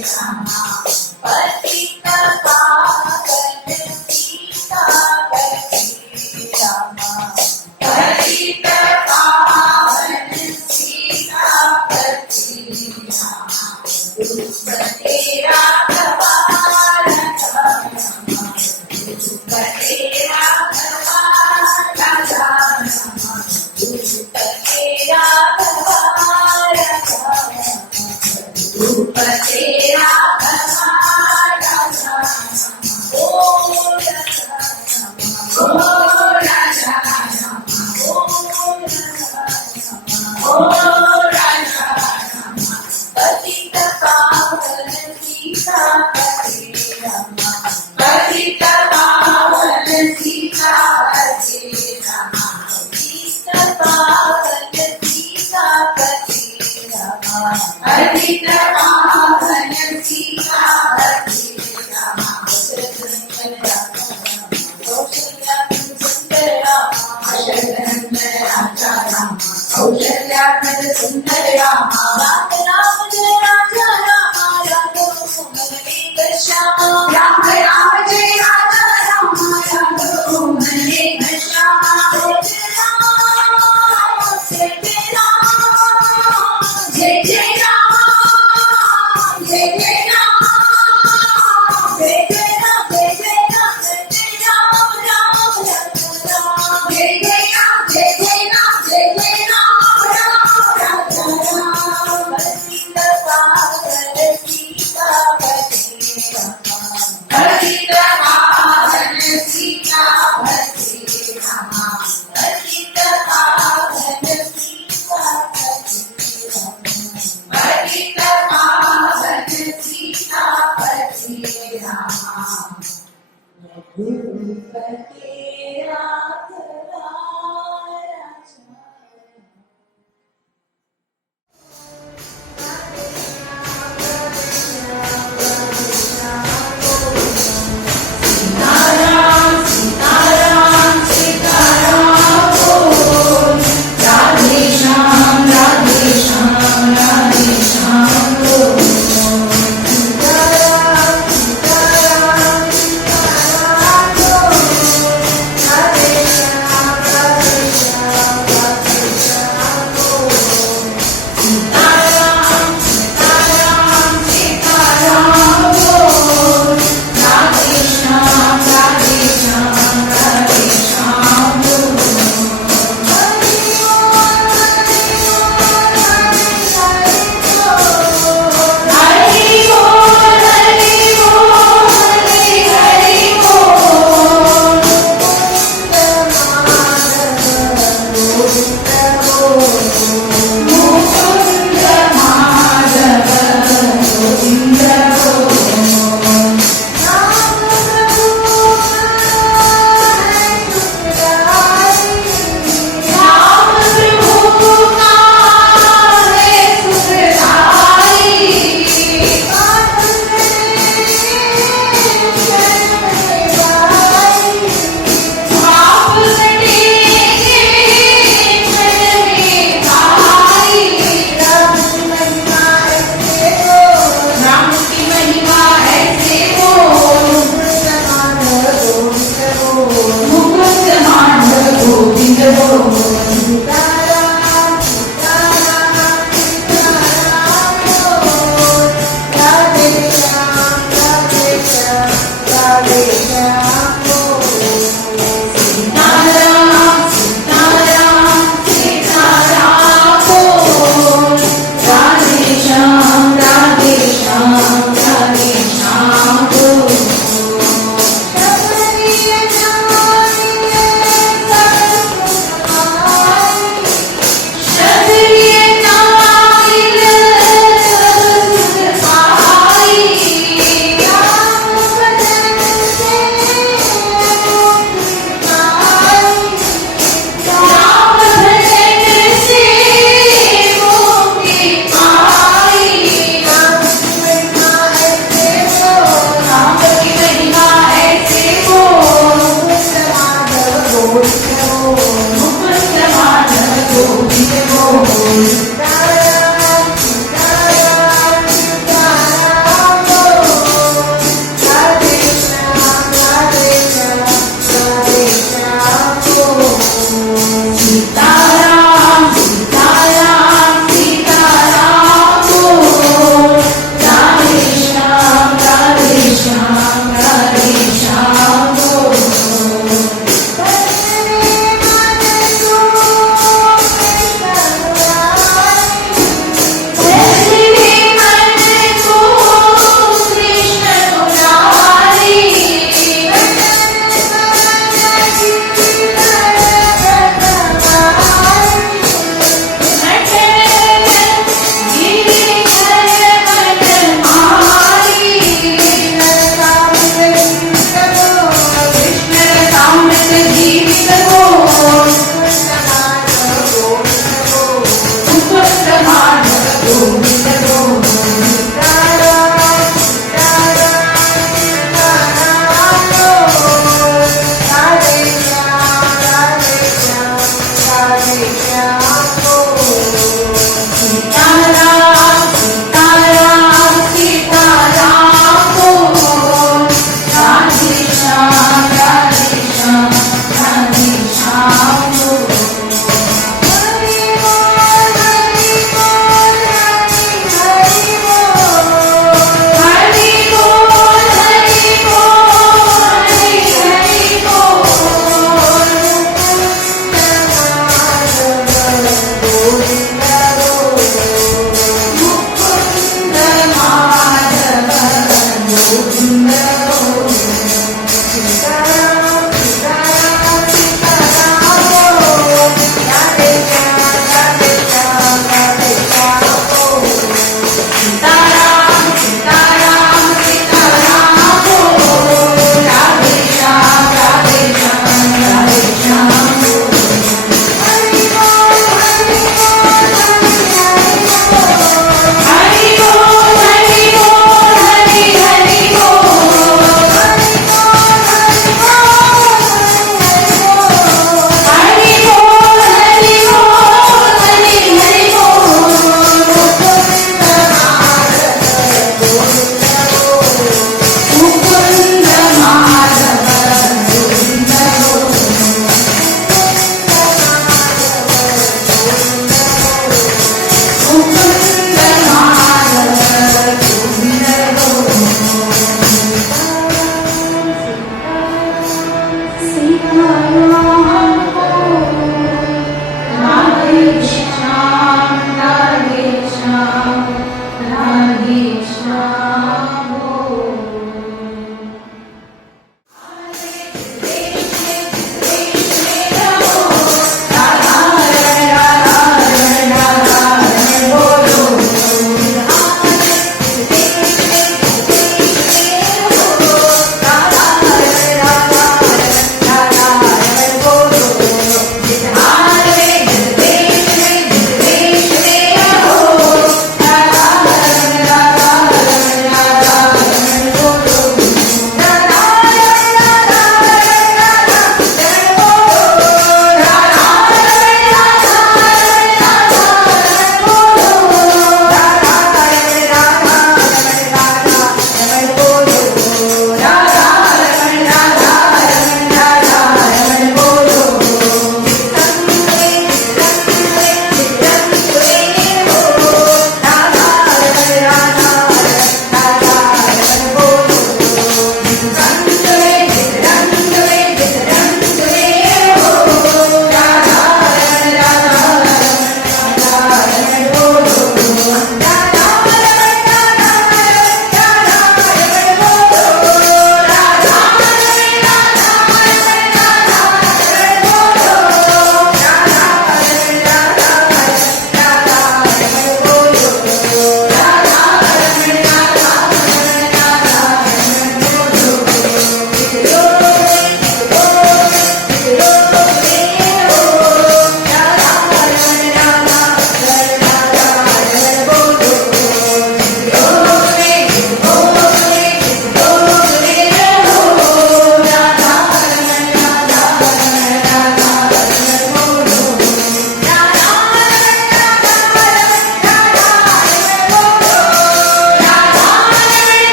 रामा पतित पावन सीतापति रामा पतित पावन सीतापति रामा दुष्पते राघवा राघवा दुष्पते राघवा राघवा दुष्पते राघवा राघवा दुष्पते राघवा राघवा ओ राजा ओ राजा पतित पावन सीतापति रामा पतित पावन सीतापति रामा पतित पावन सीतापति रामा पतित पावन सीतापति रामा कौशल्यात्मज सुंदर रामा राम राम जय राजा रामा राघव सुमन श्याम राम राम जय राजा रामा राघव सुमन श्याम जय राम जय राम जय राम जय राम जय राम जय राम जय राम राम राम जय राम जय राम जय राम पतित पावन सीतापति रामा पतित पावन सीतापति रामा पतित पावन सीतापति रामा पतित पावन सीतापति रामा रघुपते राघवा राजा सीताराम सीताराम सीताराम बोल राधे श्याम बोल सीताराम सीताराम सीताराम बोल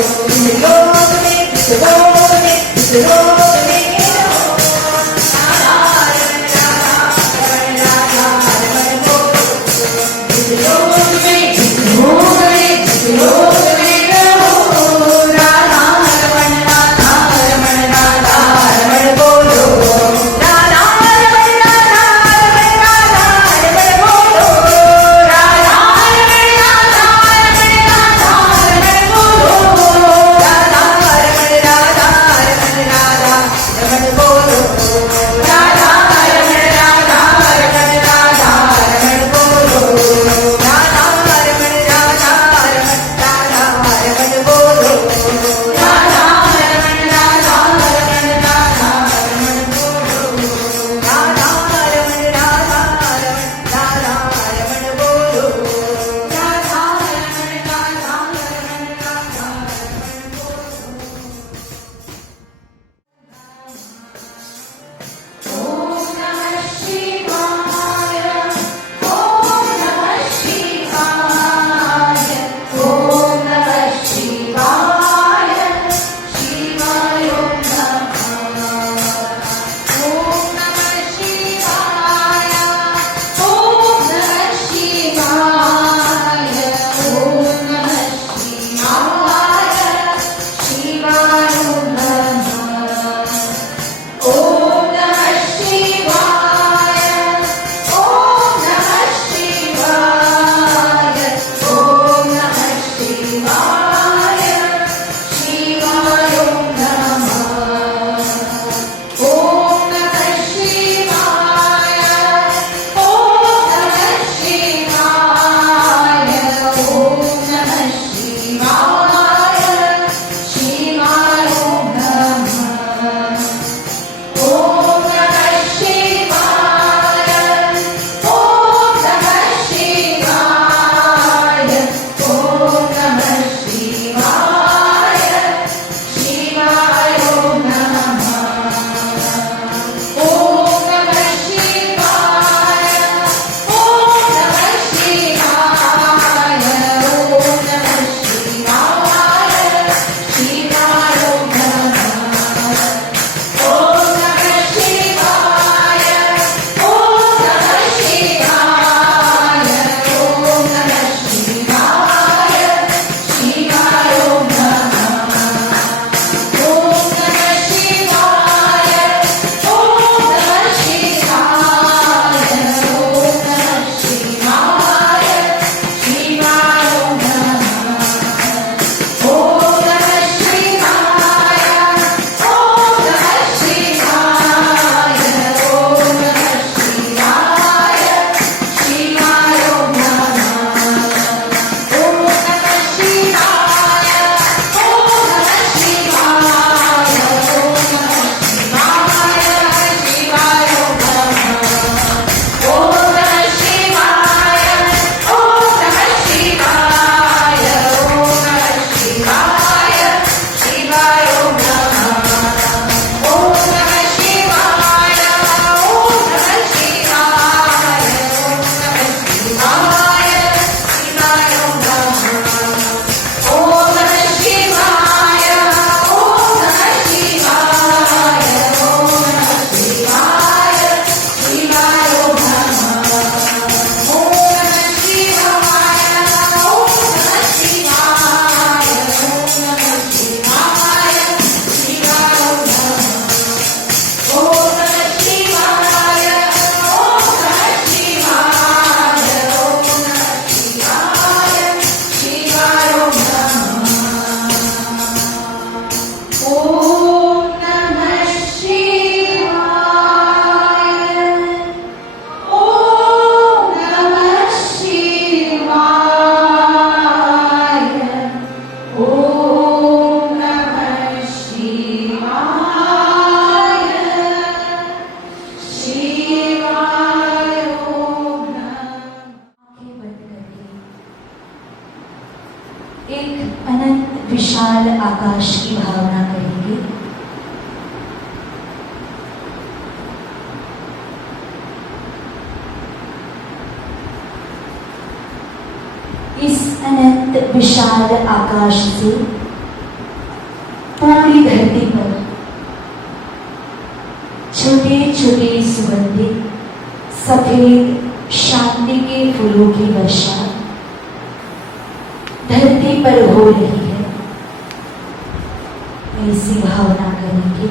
इस योग में इस रोग में इस रोग में रहो नारायण नारायण नारायण बोलो इस योग में इस रोग में इस रोग में रहो नारायण नारायण नारायण बोलो नारायण नारायण नारायण बोलो नारायण नारायण नारायण बोलो नारायण नारायण नारायण बोलो नारायण नारायण नारायण बोलो नारायण नारायण नारायण बोलो नारायण नारायण नारायण बोलो नारायण नारायण नारायण बोलो नारायण ओम नमः शिवाय ओम नमः शिवाय ओम नमः शिवाय शिवाय नमः ओम नमः शिवाय ओम नमः शिवाय ओम नमः शिवाय शिवाय नमः ओम नमः शिवाय ओम नमः शिवाय ओम नमः शिवाय शिवाय नमः ओम नमः शिवाय ओम नमः शिवाय ओम नमः शिवाय शिवाय नमः ओम नमः शिवाय ओम नमः शिवाय ओम नमः शिवाय शिवाय नमः ओम नमः शिवाय ओम नमः शिवाय ओम नमः शिवाय शिवाय नमः ओम नमः शिवाय ओम नमः शिवाय ओम नमः शिवाय शिवाय नमः ओम नमः शिवाय ओम नमः शिवाय ओम नमः शिवाय शिवाय नमः ओम नमः शिवाय ओम नमः शिवाय ओम नमः शिवाय शिवाय नमः ओम नमः शिवाय ओम नमः शिवाय ओम नमः शिवाय शिवाय नमः ओम नमः शिवाय ओम नमः शिवाय ओम नमः शिवाय शिवाय नमः ओम नमः शिवाय ओम नमः शिवाय ओम नमः शिवाय शिवाय नमः ओम नमः शिवाय ओम नमः शिवाय ओम नमः शिवाय शिवाय नमः ओम नमः शिवाय ओम नमः शिवाय ओम नमः शिवाय शिवाय नमः ओम नमः शिवाय ओम नमः शिवाय ओम नमः शिवाय शिवाय नमः ओम नमः शिवाय ओम नमः शिवाय ओम नमः शिवाय शिवाय आंखें बंद करके एक अनंत विशाल आकाश की भावना करेंगे। इस अनंत विशाल आकाश से सुगंधित सफेद शांति के फूलों की वर्षा धरती पर हो रही है, ऐसी भावना करेंगे।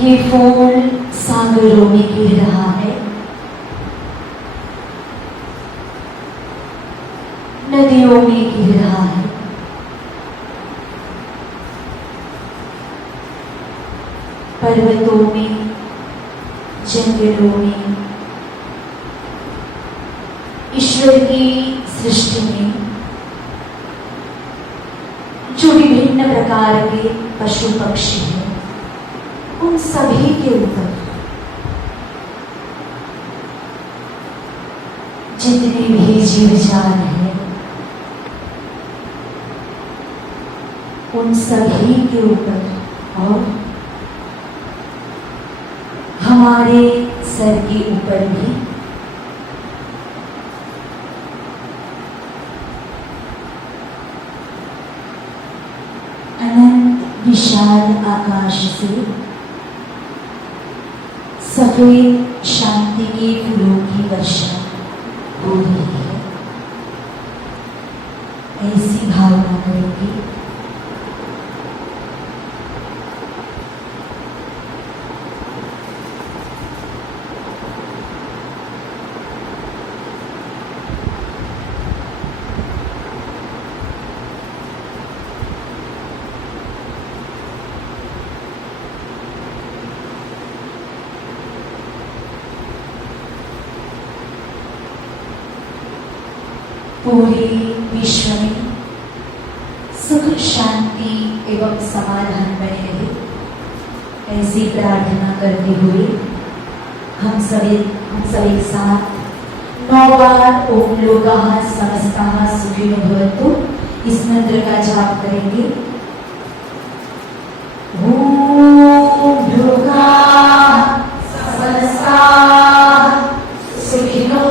ये फूल सागरों में गिर रहा है, नदियों में गिर रहा है, पर्वतों में, जंगलों में, ईश्वर की सृष्टि में जो विभिन्न प्रकार के पशु पक्षी हैं, उन सभी के ऊपर जितने भी जीव जान हैं, उन सभी के ऊपर और हमारे सर के ऊपर भी अनंत विशाल आकाश से सफेद शांति के फूलों की वर्षा हो रही है, ऐसी भावना करेंगे। पूरे विश्व में सुख शांति एवं समाधान बने रहे, ऐसी प्रार्थना करते हुए हम सभी साथ 9 बार ओम लोकाः समस्ताः सुखिनो भवन्तु इस मंत्र का जाप करेंगे। ओम लोकाः समस्ताः सुखिनो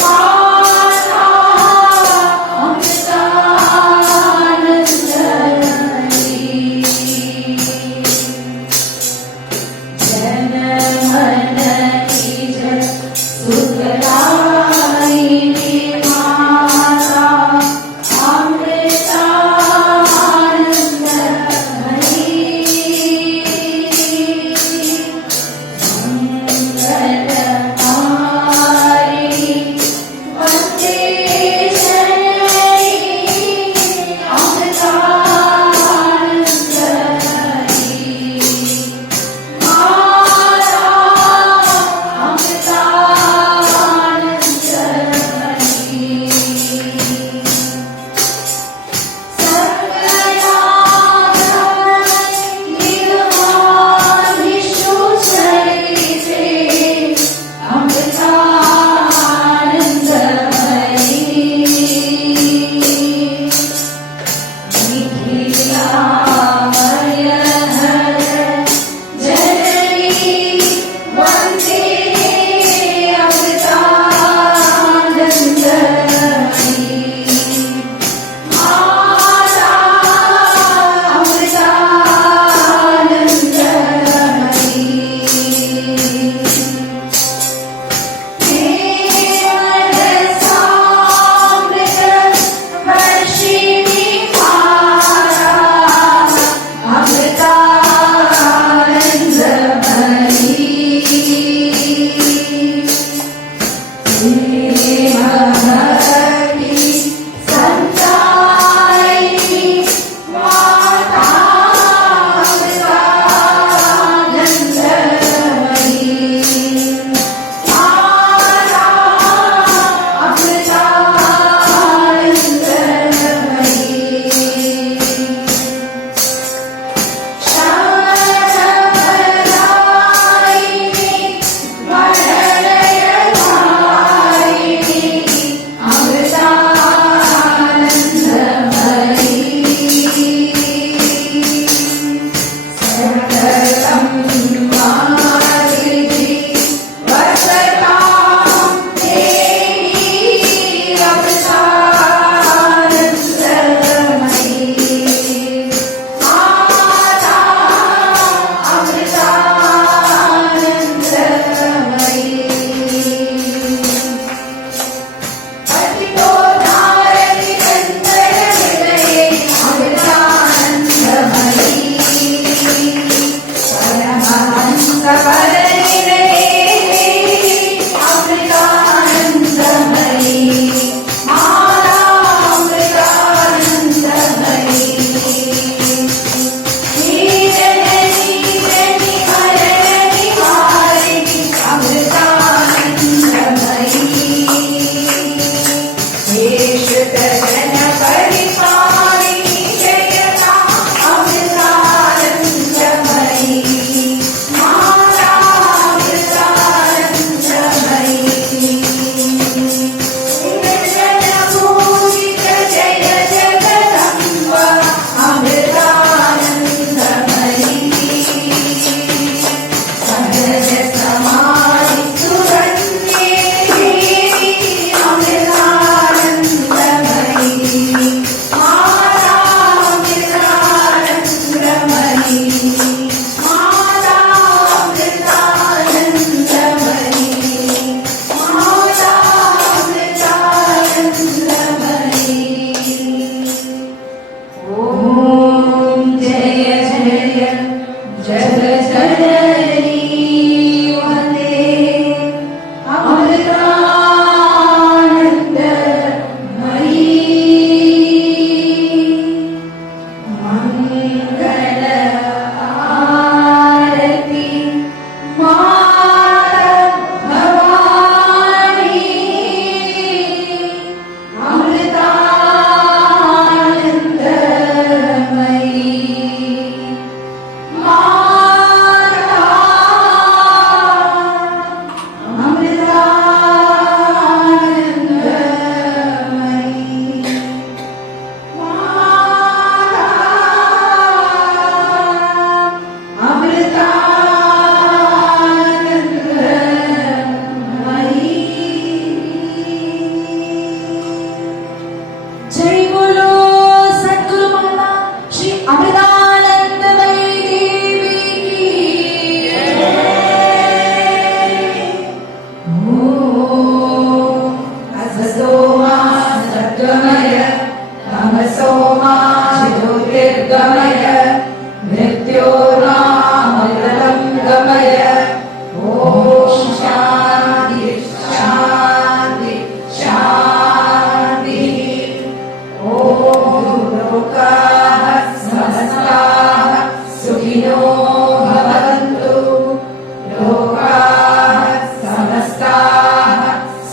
Wow.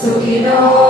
सुखिनो